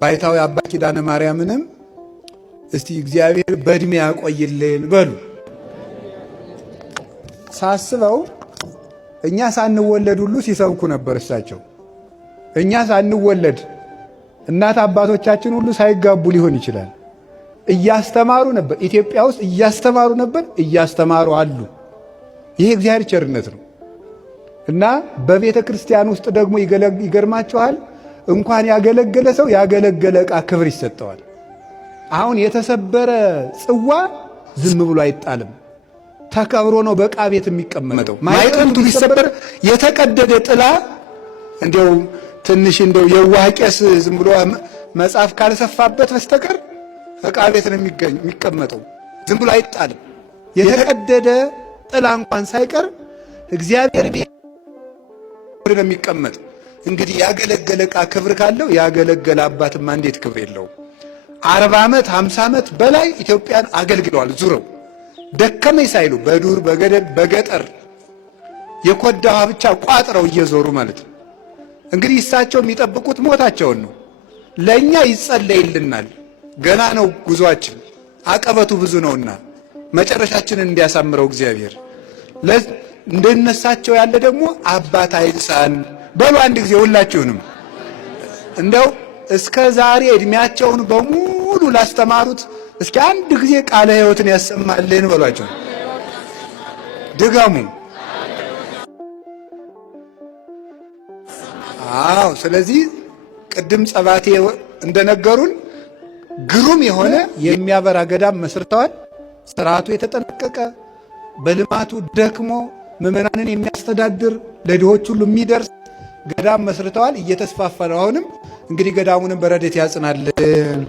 ባይታዊ አባ ኪዳነ ማርያምንም እስቲ እግዚአብሔር በእድሜ ያቆይልን በሉ። ሳስበው እኛ ሳንወለድ ሁሉ ሲሰብኩ ነበር እሳቸው። እኛ ሳንወለድ እናት አባቶቻችን ሁሉ ሳይጋቡ ሊሆን ይችላል እያስተማሩ ነበር። ኢትዮጵያ ውስጥ እያስተማሩ ነበር፣ እያስተማሩ አሉ። ይሄ እግዚአብሔር ቸርነት ነው። እና በቤተ ክርስቲያን ውስጥ ደግሞ ይገርማችኋል፣ እንኳን ያገለገለ ሰው ያገለገለ ዕቃ ክብር ይሰጠዋል። አሁን የተሰበረ ጽዋ ዝም ብሎ አይጣልም፣ ተከብሮ ነው በዕቃ ቤት የሚቀመጠው። ማይጠንቱ ቢሰበር የተቀደደ ጥላ እንደው ትንሽ እንደው የዋህ ቄስ ዝም ብሎ መጽሐፍ ካልሰፋበት በስተቀር ዕቃ ቤት ነው የሚቀመጠው፣ ዝም ብሎ አይጣልም። የተቀደደ ጥላ እንኳን ሳይቀር እግዚአብሔር ቤት ነው የሚቀመጥ። እንግዲህ ያገለገለ ዕቃ ክብር ካለው ያገለገለ አባትማ እንዴት ክብር የለውም? 40 ዓመት 50 ዓመት በላይ ኢትዮጵያን አገልግለዋል። ዙረው ደከመኝ ሳይሉ በዱር በገደል በገጠር የኮዳ ውሃ ብቻ ቋጥረው እየዞሩ ማለት ነው። እንግዲህ እሳቸው የሚጠብቁት ሞታቸውን ነው። ለእኛ ይጸለይልናል። ገና ነው ጉዟችን፣ አቀበቱ ብዙ ነውና መጨረሻችንን እንዲያሳምረው እግዚአብሔር እንደነሳቸው ያለ ደግሞ አባት አይንሳን በሉ። አንድ ጊዜ ሁላችሁንም እንደው እስከ ዛሬ እድሜያቸውን በሙሉ ላስተማሩት እስኪ አንድ ጊዜ ቃለ ሕይወትን ያሰማልን በሏቸው። ድገሙ። አዎ። ስለዚህ ቅድም ጸባቴ እንደነገሩን ግሩም የሆነ የሚያበራ ገዳም መስርተዋል። ስርዓቱ የተጠነቀቀ በልማቱ ደክሞ ምዕመናንን የሚያስተዳድር ለድሆች ሁሉ የሚደርስ ገዳም መስርተዋል። እየተስፋፋ ነው። አሁንም እንግዲህ ገዳሙንም በረድኤት ያጽናልን።